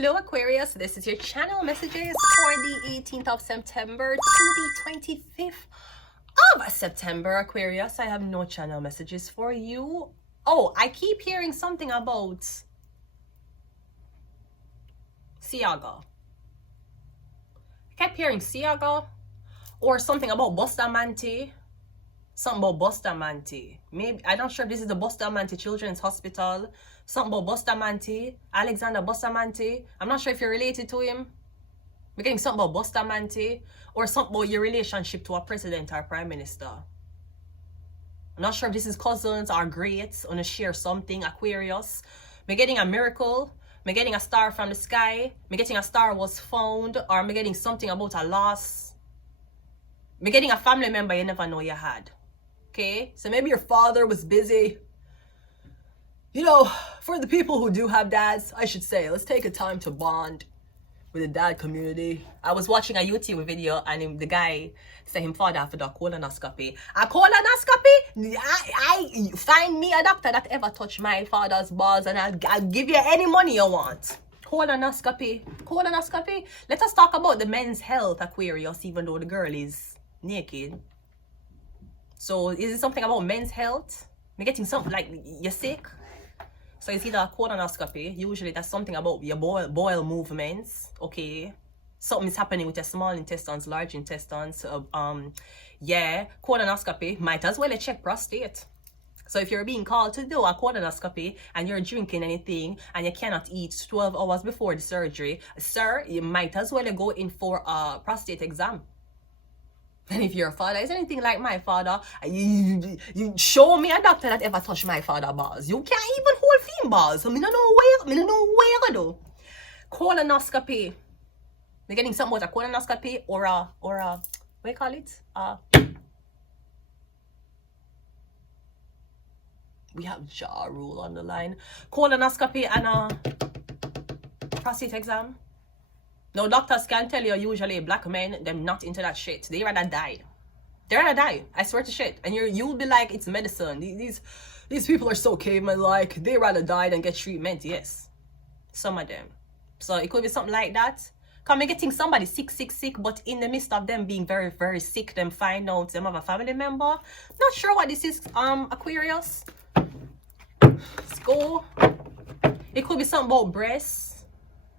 Hello Aquarius, this is your channel messages for the 18th of September to the 25th of September. Aquarius, I have no channel messages for you. Oh, I keep hearing something about Siaga. I kept hearing Siaga or something about Bustamante. Something about Bustamante. Maybe, I'm not sure if this is the Bustamante Children's Hospital. Something about Bustamante. Alexander Bustamante. I'm not sure if you're related to him. We're getting something about Bustamante. Or something about your relationship to a president or prime minister. I'm not sure if this is cousins or greats. On to share something. Aquarius. We're getting a miracle. We're getting a star from the sky. We're getting a star was found. Or we're getting something about a loss. We're getting a family member you never know you had. Okay, so maybe your father was busy. You know, for the people who do have dads, I should say, let's take a time to bond with the dad community. I was watching a YouTube video and the guy said him father after the colonoscopy. A colonoscopy? I find me a doctor that ever touched my father's balls and I'll give you any money you want. Colonoscopy. Colonoscopy? Let us talk about the men's health, Aquarius, even though the girl is naked. So is it something about men's health? You're getting something like you're sick? So it's either a colonoscopy. Usually that's something about your bowel movements. Okay. Something is happening with your small intestines, large intestines. Yeah, colonoscopy. Might as well check prostate. So if you're being called to do a colonoscopy and you're drinking anything and you cannot eat 12 hours before the surgery, sir, you might as well go in for a prostate exam. And if your father is anything like my father, you show me a doctor that ever touched my father's balls. You can't even hold female balls. So I don't know where I do. Colonoscopy. We're getting something about a colonoscopy or a what do you call it? We have jaw rule on the line. Colonoscopy and a prostate exam. No, doctors can tell you usually black men, they're not into that shit. They rather die. They rather die. I swear to shit. And you'll be like, it's medicine. These people are so caveman-like. They rather die than get treatment. Yes. Some of them. So it could be something like that. Come getting somebody sick, but in the midst of them being very, very sick, them find out them have a family member. Not sure what this is, Aquarius. Let's go. It could be something about breasts.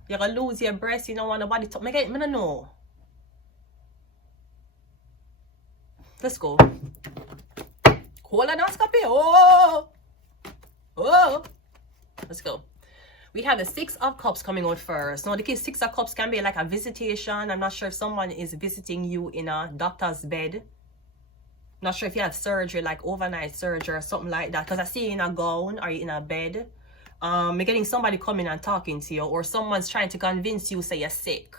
You're gonna lose your breast, you don't want nobody to make it. I don't know. Let's go. Colonoscopy. Oh. Let's go. We have the 6 of Cups coming out first. Now, the 6 of Cups can be like a visitation. I'm not sure if someone is visiting you in a doctor's bed. Not sure if you have surgery, like overnight surgery or something like that. Because I see you in a gown or you in a bed. You're getting somebody coming and talking to you, or someone's trying to convince you, say you're sick.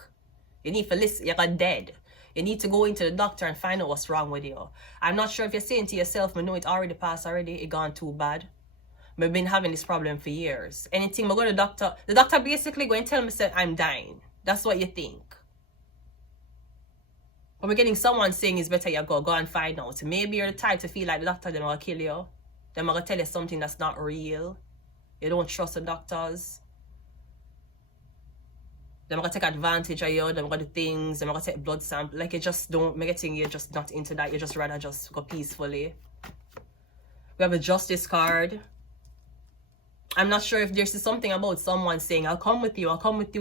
You need to listen, you're dead. You need to go into the doctor and find out what's wrong with you. I'm not sure if you're saying to yourself, I know it already passed already, it gone too bad. I've been having this problem for years. Anything, I go to the doctor basically going to tell me, say, I'm dying. That's what you think. But we're getting someone saying it's better you go and find out. Maybe you're the type to feel like the doctor, they're going to kill you. They're going to tell you something that's not real. You don't trust the doctors. They're going to take advantage of you. They're going to do things. They're going to take blood sample. Like, you just don't, you're just not into that. You just rather just go peacefully. We have a Justice card. I'm not sure if there's something about someone saying, I'll come with you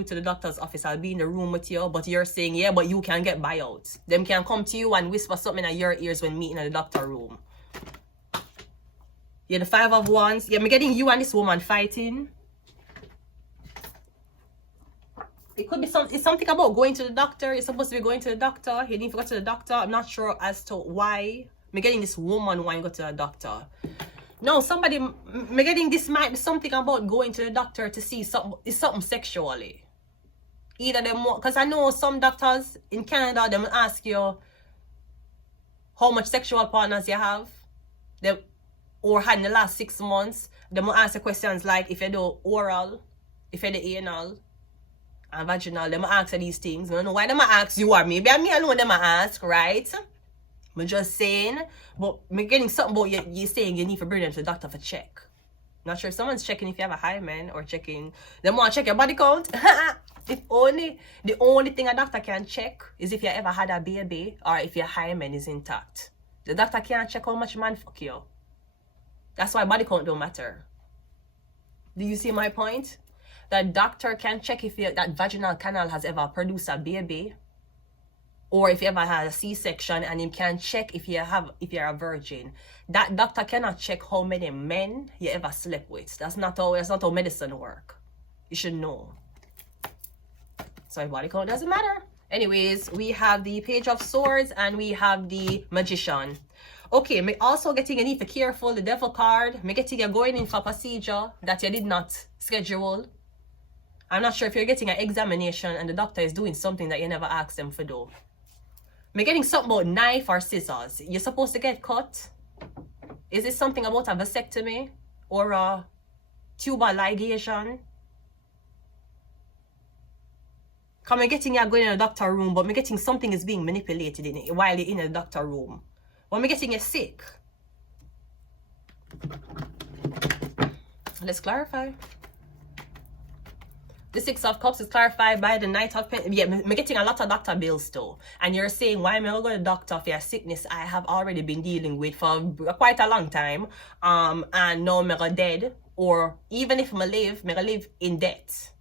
to the doctor's office. I'll be in the room with you. But you're saying, yeah, but you can get buyout. Them can come to you and whisper something in your ears when meeting in the doctor room. Yeah, the 5 of Wands. Yeah, I'm getting you and this woman fighting. It could be it's something about going to the doctor. You're supposed to be going to the doctor. You need to go to the doctor. I'm not sure as to why. I'm getting this woman wanting to go to the doctor. No, I'm getting this might be something about going to the doctor to see something sexually. Either them, because I know some doctors in Canada, they will ask you how much sexual partners you have. Or had in the last 6 months, they will ask the questions like if you do oral, if you do anal, and vaginal. They will ask these things. I don't know why they will ask you or maybe me alone they will ask, right? I'm just saying, but I'm getting something about you saying you need to bring them to the doctor for check. Not sure if someone's checking if you have a hymen or checking. They want to check your body count. If only, the only thing a doctor can check is if you ever had a baby or if your hymen is intact. The doctor can't check how much man fuck you. That's why body count don't matter. Do you see my point? The doctor can check if that vaginal canal has ever produced a baby, or if you ever had a C-section, and he can check if you're a virgin. That doctor cannot check how many men you ever slept with. That's not how medicine work. You should know. So body count doesn't matter. Anyways, we have the Page of Swords and we have the Magician. Okay, me also getting you need to be careful, the Devil card. Me getting you going in for procedure that you did not schedule. I'm not sure if you're getting an examination and the doctor is doing something that you never asked them to do. Me getting something about knife or scissors. You're supposed to get cut. Is this something about a vasectomy or a tubal ligation? Come, I'm getting you going in the doctor room, but me getting something is being manipulated in it while you're in the doctor room. When me getting you sick. Let's clarify. The Six of Cups is clarified by the Knight of Pentacles. Yeah, me getting a lot of doctor bills too. And you're saying, why am I going to the doctor for a sickness I have already been dealing with for quite a long time. And now I'm dead. Or even if I live in debt.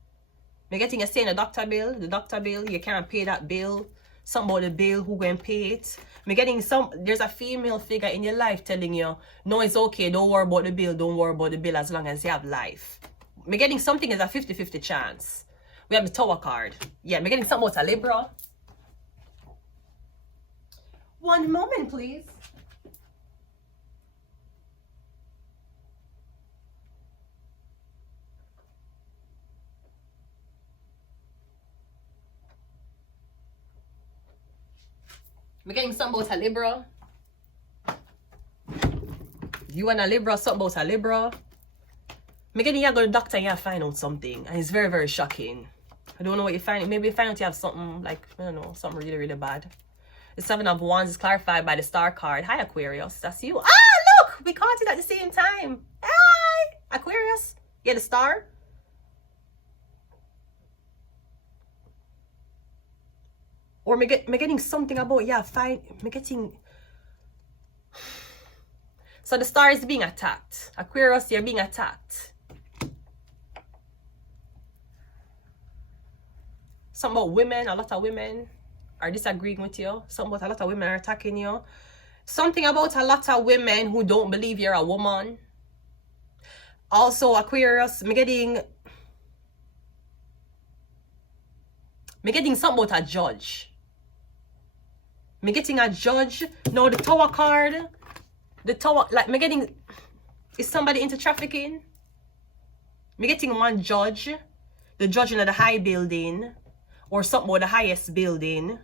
Me getting a saying the doctor bill, you can't pay that bill. Something about the bill, who going to pay it. Me getting there's a female figure in your life telling you, no, it's okay, don't worry about the bill, don't worry about the bill as long as you have life. Me getting something is a 50-50 chance. We have the Tower card. Yeah, me getting something about a Libra. One moment, please. We're getting something about a Libra. You and a Libra, something about a Libra. I'm getting you go to the doctor and you find out something. And it's very, very shocking. I don't know what you find. Maybe you find out you have something like, I don't know, something really, really bad. The Seven of Wands is clarified by the Star card. Hi, Aquarius. That's you. Ah, look! We caught it at the same time. Hi! Aquarius. Yeah, the Star. Or me getting something about, yeah, fine. Me getting... So the Star is being attacked. Aquarius, you're being attacked. Something about women, a lot of women are disagreeing with you. Something about a lot of women are attacking you. Something about a lot of women who don't believe you're a woman. Also, Aquarius, me getting something about a judge. Me getting a judge. No, the Tower card. The Tower, like, me getting, is somebody into trafficking? Me getting one judge. The judge in the high building. Or something about the highest building.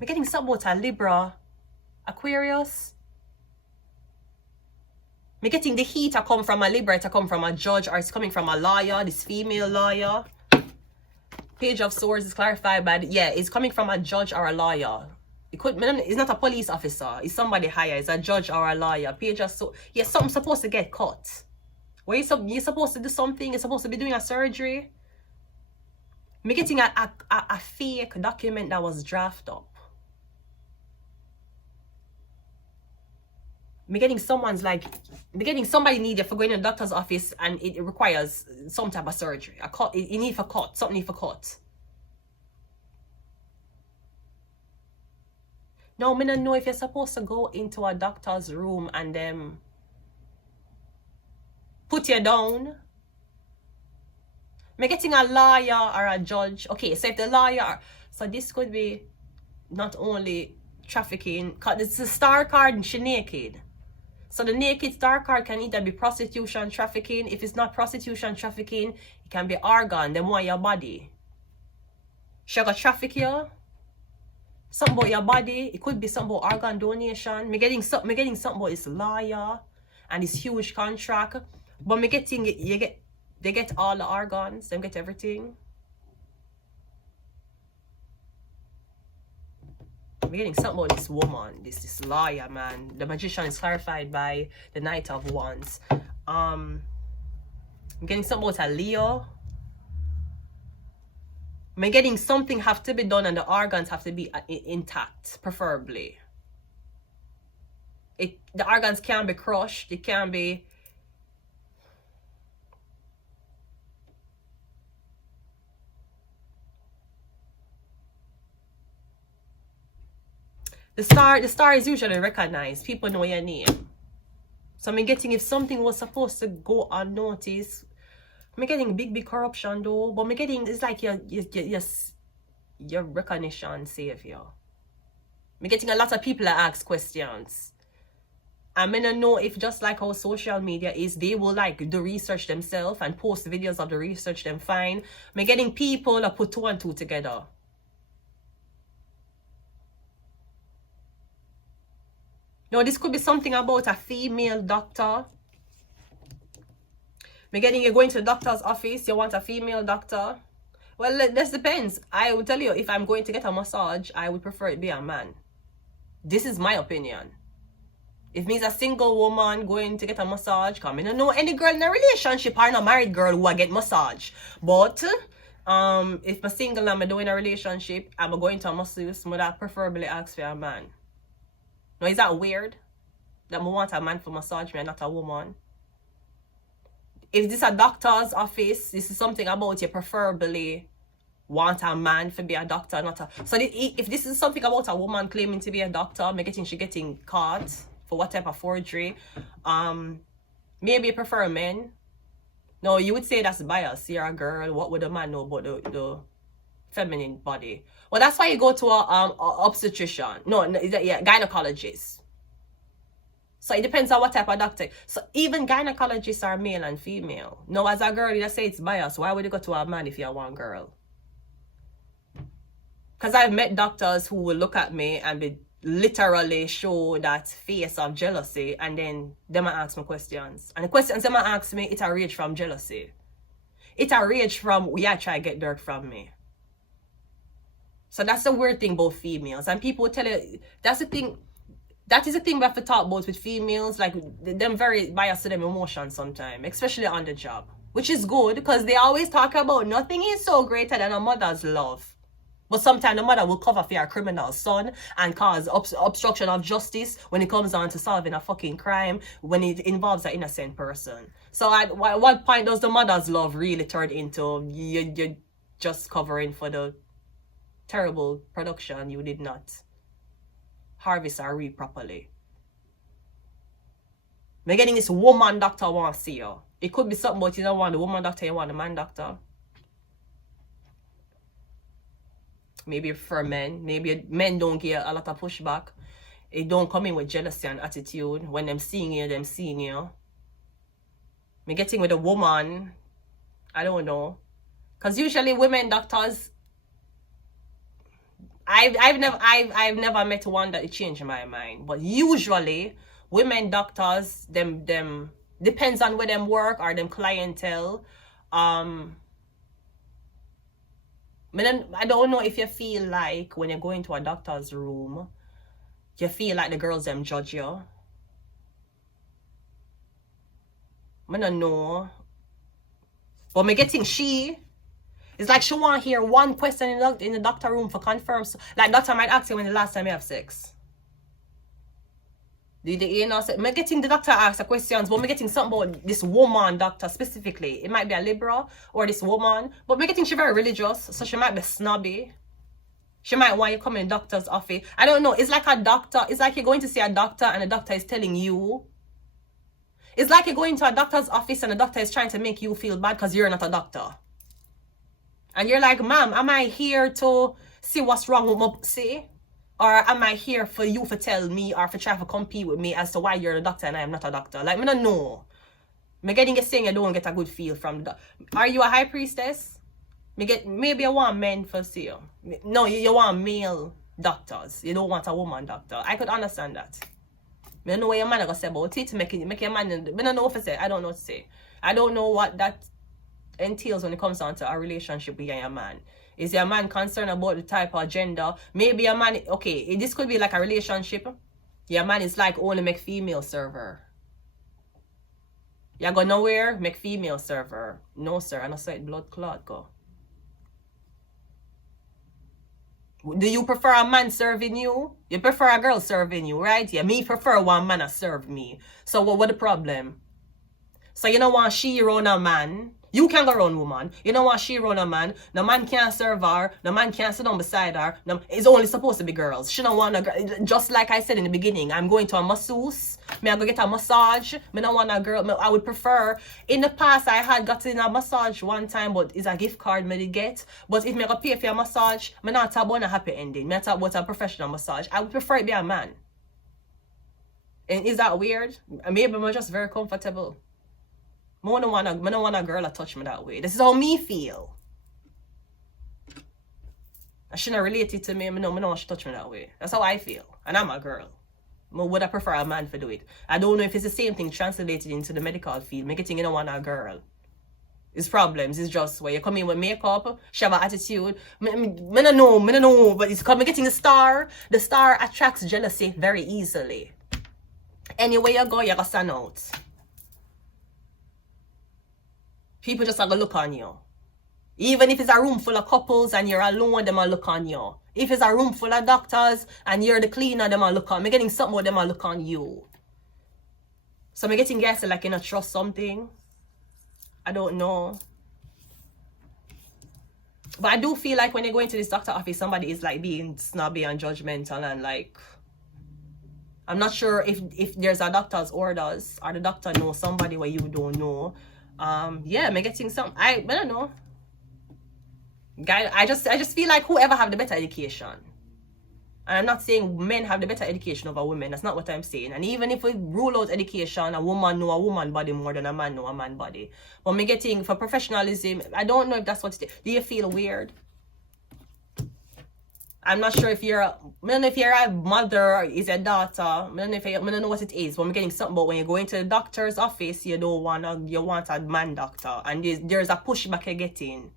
Me getting something about a Libra. Aquarius. Me getting the heat to come from a Libra, to come from a judge, or it's coming from a lawyer, this female lawyer. Page of Swords is clarified by, yeah, it's coming from a judge or a lawyer. It's not a police officer. It's somebody higher. It's a judge or a lawyer. Page of Swords. Yeah, something's supposed to get cut. Where you're supposed to do something. You're supposed to be doing a surgery. Me getting a fake document that was drafted up. Me getting somebody needed for going to the doctor's office and it requires some type of surgery. A cut. You need for cut. Something need for cut. No, me don't know if you're supposed to go into a doctor's room and them put you down. Me getting a lawyer or a judge. Okay, so if the lawyer, so this could be not only trafficking, because it's a Star card and she naked. So the naked Star card can either be prostitution, trafficking. If it's not prostitution, trafficking, it can be organ, them want your body. She got traffic you. Something about your body. It could be something about organ donation. Me getting something about this lawyer and this huge contract. But me getting they get all the organs, they get everything. Me getting something about this woman, this lawyer, man. The Magician is clarified by the Knight of Wands. I'm getting something about a Leo. I'm getting something have to be done and the organs have to be intact, preferably. The organs can't be crushed. It can't be... The star is usually recognized. People know your name. So I'm getting if something was supposed to go unnoticed. I'm getting big corruption though. But I'm getting it's like your recognition savior. I'm getting a lot of people that ask questions. I'm gonna know if just like how social media is, they will like do research themselves and post videos of the research them find. I'm getting people that put 2 and 2 together. No, this could be something about a female doctor. I'm getting you going to the doctor's office, you want a female doctor. Well, this depends. I will tell you, if I'm going to get a massage, I would prefer it be a man. This is my opinion. If me's a single woman going to get a massage, come in and know any girl in a relationship or a married girl who I get massage. But if I'm single and I'm doing a relationship, I'm going to a masseuse, I preferably ask for a man. Now, is that weird? That I want a man for massage me and not a woman? If this is a doctor's office, this is something about you preferably want a man to be a doctor, not a... So if this is something about a woman claiming to be a doctor, she getting caught for what type of forgery, maybe you prefer men. No, you would say that's bias. You're a girl, what would a man know about the feminine body? Well, that's why you go to a obstetrician. No, yeah, gynecologist. So it depends on what type of doctor. So even gynecologists are male and female. Now, as a girl, you say it's biased. Why would you go to a man if you're one girl? Because I've met doctors who will look at me and be literally show that face of jealousy, and then they might ask me questions. And the questions they might ask me, it a rage from jealousy. It a rage from, yeah, try to get dirt from me. So that's the weird thing about females. And people tell you, that's the thing. That is the thing we have to talk about with females. Like, them very biased to them emotions sometimes, especially on the job. Which is good, because they always talk about nothing is so greater than a mother's love. But sometimes the mother will cover for a criminal son and cause obstruction of justice when it comes on to solving a fucking crime when it involves an innocent person. So at what point does the mother's love really turn into you're just covering for the terrible production you did not harvest or reap properly? I'm getting this woman doctor want to see you. It could be something about you don't want the woman doctor, you want the man doctor. Maybe for men. Maybe men don't get a lot of pushback. It don't come in with jealousy and attitude. When them seeing you, them seeing you. Me getting with a woman, I don't know. Because usually women doctors, I've never met one that it changed my mind. But usually women doctors, them depends on where them work or them clientele. I don't know if you feel like when you go into a doctor's room, you feel like the girls them judge you. I don't know. But me getting it's like she want to hear one question in the doctor room for confirm. So, like doctor might ask you when the last time you have sex. Me getting the doctor ask the questions, but me getting something about this woman doctor specifically. It might be a liberal or this woman, but me getting she very religious, so she might be snobby. She might want you come in the doctor's office. I don't know. It's like a doctor. It's like you're going to see a doctor and the doctor is telling you. It's like you're going to a doctor's office and the doctor is trying to make you feel bad because you're not a doctor. And you're like, ma'am, am I here to see what's wrong with my see? Or am I here for you to tell me or for try to compete with me as to why you're a doctor and I am not a doctor? Like, I don't know. Me getting you saying you don't get a good feel from the... Are you a high priestess? Maybe you want men for see you. No, you want male doctors. You don't want a woman doctor. I could understand that. I don't know what your man gonna say about it. Make your man... I don't know what to say. I don't know what to say. I don't know what that entails when it comes down to a relationship with your man. Is your man concerned about the type of gender? Maybe your man, okay, this could be like a relationship. Your man is like only make female server. You go nowhere, make female server. No, sir, I don't say blood clot go. Do you prefer a man serving you? You prefer a girl serving you, right? Yeah, me prefer one man to serve me. So what the problem? So you don't want she run a man. You can go run woman. You don't want she run a man. No man can't serve her. No man can't sit down beside her. No, it's only supposed to be girls. She don't want a girl. Just like I said in the beginning, I'm going to a masseuse. Me I go get a massage. Me don't want a girl. I would prefer. In the past, I had gotten a massage one time, but it's a gift card me did get. But if me go pay for a massage, me not talk about a happy ending. Me talk about a professional massage. I would prefer it be a man. And is that weird? Maybe I'm just very comfortable. I don't want a girl to touch me that way. This is how me feel. I shouldn't relate it to me. I don't want she touch me that way. That's how I feel. And I'm a girl. Would I prefer a man to do it? I don't know if it's the same thing translated into the medical field. Make it think you don't want a girl. It's problems. It's just where you come in with makeup, she have an attitude. I don't know. But it's coming getting the star. The star attracts jealousy very easily. Anywhere you go, you gotta stand out. People just have to look on you. Even if it's a room full of couples and you're alone, them will look on you. If it's a room full of doctors and you're the cleaner, them will look on. Me getting something with them will look on you. So me getting guessing like you not trust something. I don't know. But I do feel like when you go into this doctor office, somebody is like being snobby and judgmental and like, I'm not sure if there's a doctor's orders or the doctor knows somebody where you don't know. Yeah, me getting some. I don't know. Guy, I just feel like whoever have the better education. And I'm not saying men have the better education over women. That's not what I'm saying. And even if we rule out education, a woman know a woman body more than a man know a man body. But me getting for professionalism, I don't know if that's what it is. Do you feel weird? I'm not sure if you're a mother, is a daughter. I don't know what it is. But I'm getting something about when you go into the doctor's office, you want a man doctor. And there's a pushback you're getting.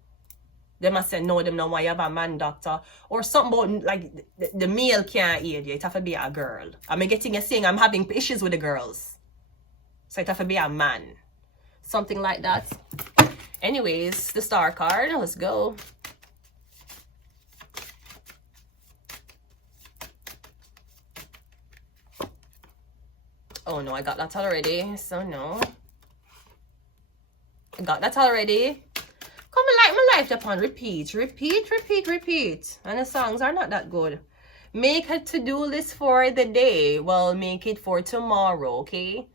They must say, no, them know why you have a man doctor. Or something about, like, the male can't aid you. It have to be a girl. I'm getting a saying, I'm having issues with the girls. So it have to be a man. Something like that. Anyways, the star card. Let's go. Oh, no, I got that already. So, no. I got that already. Come like my life upon repeat. And the songs are not that good. Make a to-do list for the day. Well, make it for tomorrow, okay?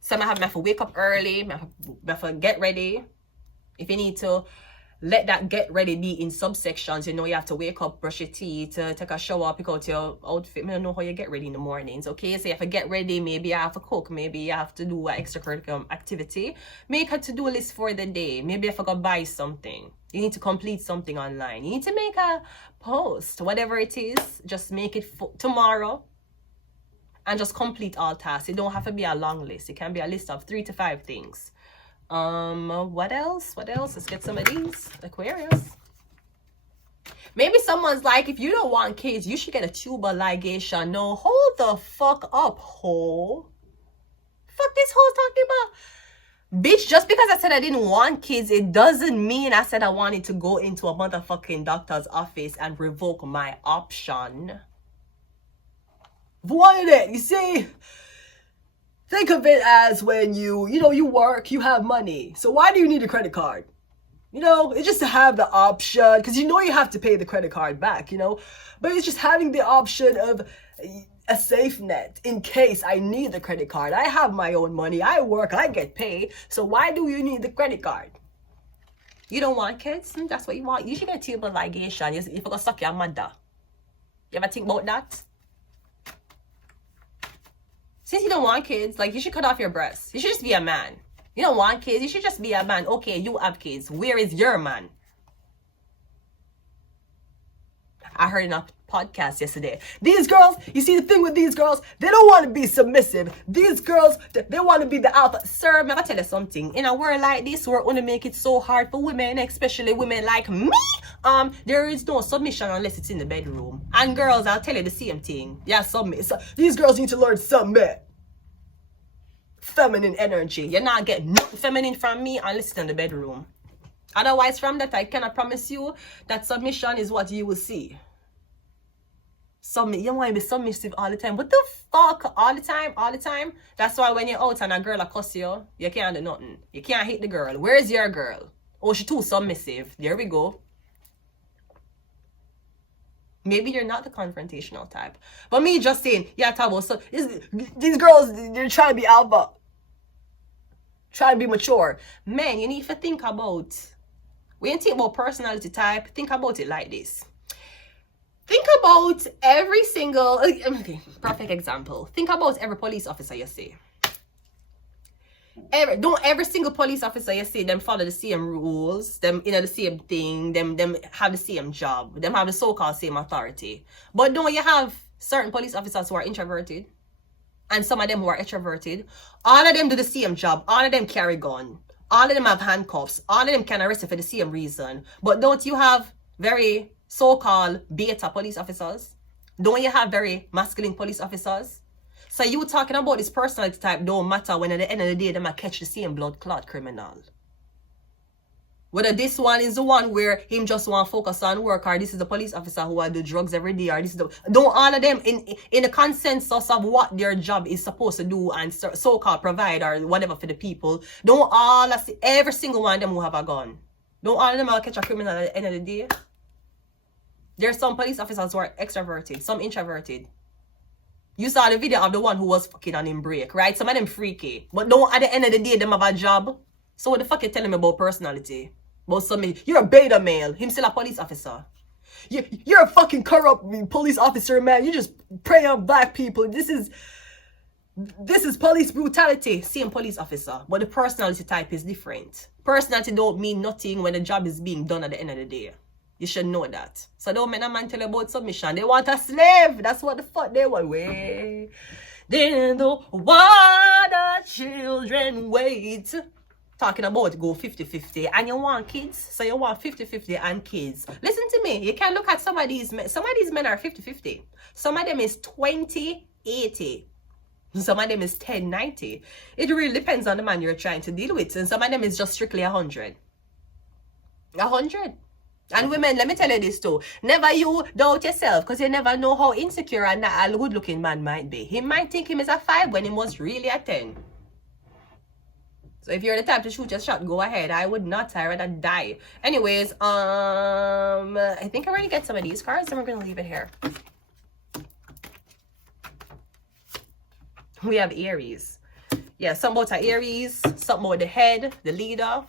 So I have to wake up early. I have to get ready. If you need to let that get ready be in subsections, you know, you have to wake up, brush your teeth, take a shower, pick out your outfit. I don't know how you get ready in the mornings, okay? So you have to get ready. Maybe you have to cook. Maybe you have to do an extracurricular activity. Make a to-do list for the day. Maybe you have to go buy something. You need to complete something online. You need to make a post, whatever it is. Just make it for tomorrow and just complete all tasks. It don't have to be a long list. It can be a list of 3 to 5 things. What else? Let's get some of these. Aquarius. Maybe someone's like, if you don't want kids, you should get a tubal ligation. No, hold the fuck up, ho. Fuck this hoe's talking about. Bitch, just because I said I didn't want kids, it doesn't mean I said I wanted to go into a motherfucking doctor's office and revoke my option. Wanted it, you see? Think of it as when you work, you have money. So why do you need a credit card? You know, it's just to have the option, because you know you have to pay the credit card back, you know. But it's just having the option of a safe net in case I need the credit card. I have my own money. I work, I get paid. So why do you need the credit card? You don't want kids? That's what you want. You should get a tubal ligation. You're going to suck your mother. You ever think about that? Since you don't want kids, like, you should cut off your breasts. You should just be a man. You don't want kids, you should just be a man. Okay, you have kids. Where is your man? I heard in a podcast yesterday. These girls, you see the thing with these girls, they don't want to be submissive. These girls, they want to be the alpha. Sir, I'm going to tell you something. In a world like this, we're going to make it so hard for women, especially women like me. There is no submission unless it's in the bedroom. And girls, I'll tell you the same thing. Yeah, submit. So, these girls need to learn submit. feminine energy. You're not getting nothing feminine from me unless it's in the bedroom. Otherwise, from that, I cannot promise you that submission is what you will see. You want to be submissive all the time. What the fuck? All the time? That's why when you're out and a girl a cuss you, you can't do nothing. You can't hit the girl. Where's your girl? Oh, she's too submissive. There we go. Maybe you're not the confrontational type. But me just saying, yeah, Tabo, so these girls, they're trying to be alpha. Trying to be mature. Man, you need to think about, when you think about personality type, think about it like this. Think about every single, okay, perfect example. Think about every police officer you see. Don't every single police officer you see them follow the same rules, them the same thing, them have the same job, them have the so-called same authority. But don't you have certain police officers who are introverted and some of them who are extroverted? All of them do the same job, all of them carry gun, all of them have handcuffs, all of them can arrest you for the same reason. But don't you have very so-called beta police officers? Don't you have very masculine police officers? So you talking about this personality type don't matter when at the end of the day they might catch the same blood clot criminal. Whether this one is the one where him just want to focus on work, or this is the police officer who will do drugs every day, or this is the, don't all of them in the consensus of what their job is supposed to do and so-called provide or whatever for the people, don't all every single one of them who have a gun, don't all of them will catch a criminal at the end of the day? There are some police officers who are extroverted, some introverted. You saw the video of the one who was fucking on him break, right? Some of them freaky. But don't at the end of the day, them have a job. So what the fuck you telling me about personality? About something, you're a beta male. Him still a police officer. You're a fucking corrupt police officer, man. You just prey on black people. This is police brutality. Same police officer. But the personality type is different. Personality don't mean nothing when the job is being done at the end of the day. You should know that. So don't make a man tell you about submission. They want a slave. That's what the fuck they want. Wait. They don't want the children wait. Talking about go 50-50 and you want kids. So you want 50-50 and kids. Listen to me. You can look at some of these men. Some of these men are 50-50. Some of them is 20-80. Some of them is 10-90. It really depends on the man you're trying to deal with. And some of them is just strictly 100. 100. And women, let me tell you this too. Never you doubt yourself, because you never know how insecure and a good looking man might be. He might think him is a 5 when he was really a 10. So if you're the type to shoot your shot, go ahead. I would not. I'd rather die. Anyways, I think I already get some of these cards and we're gonna leave it here. We have Aries. Yeah, something about Aries, something about the head, the leader.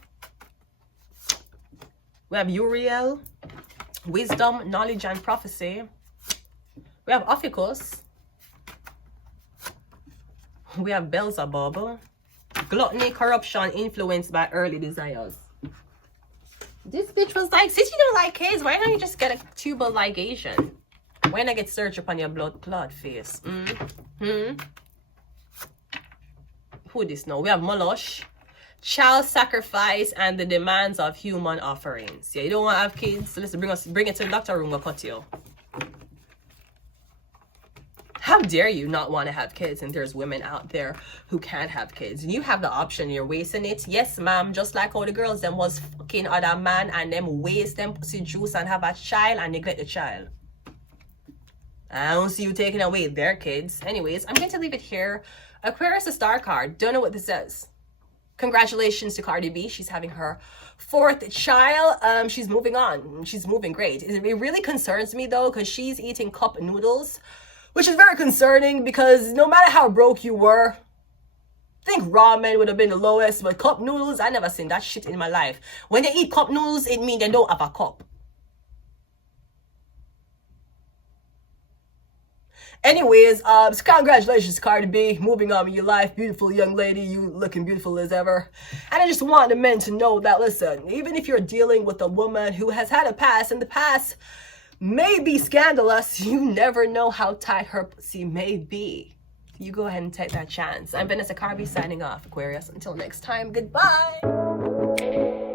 We have Uriel, wisdom, knowledge, and prophecy. We have Ophiuchus. We have Beelzebub. Gluttony, corruption, influenced by early desires. This bitch was like, since you don't like kids, why don't you just get a tubal ligation? Why not get search upon your blood clot face? Who this now? We have Moloch. Child sacrifice and the demands of human offerings. Yeah, you don't want to have kids, so let's bring it to the doctor room, we'll cut you. How dare you not want to have kids, and there's women out there who can't have kids. You have the option, you're wasting it. Yes, ma'am, just like all the girls them was fucking other man and them waste them pussy juice and have a child and neglect the child. I don't see you taking away their kids. Anyways, I'm going to leave it here. Aquarius, a star card. Don't know what this says. Congratulations to Cardi B. She's having her 4th child. She's moving on. She's moving great. It really concerns me though, because she's eating cup noodles, which is very concerning because no matter how broke you were, I think ramen would have been the lowest, but cup noodles, I never seen that shit in my life. When they eat cup noodles, it means they don't have a cup. Anyways, so congratulations, Cardi B. Moving on with your life. Beautiful young lady. You looking beautiful as ever. And I just want the men to know that, listen, even if you're dealing with a woman who has had a past, and the past may be scandalous, you never know how tight her pussy may be. You go ahead and take that chance. I'm Vanessa Carby signing off, Aquarius. Until next time, goodbye.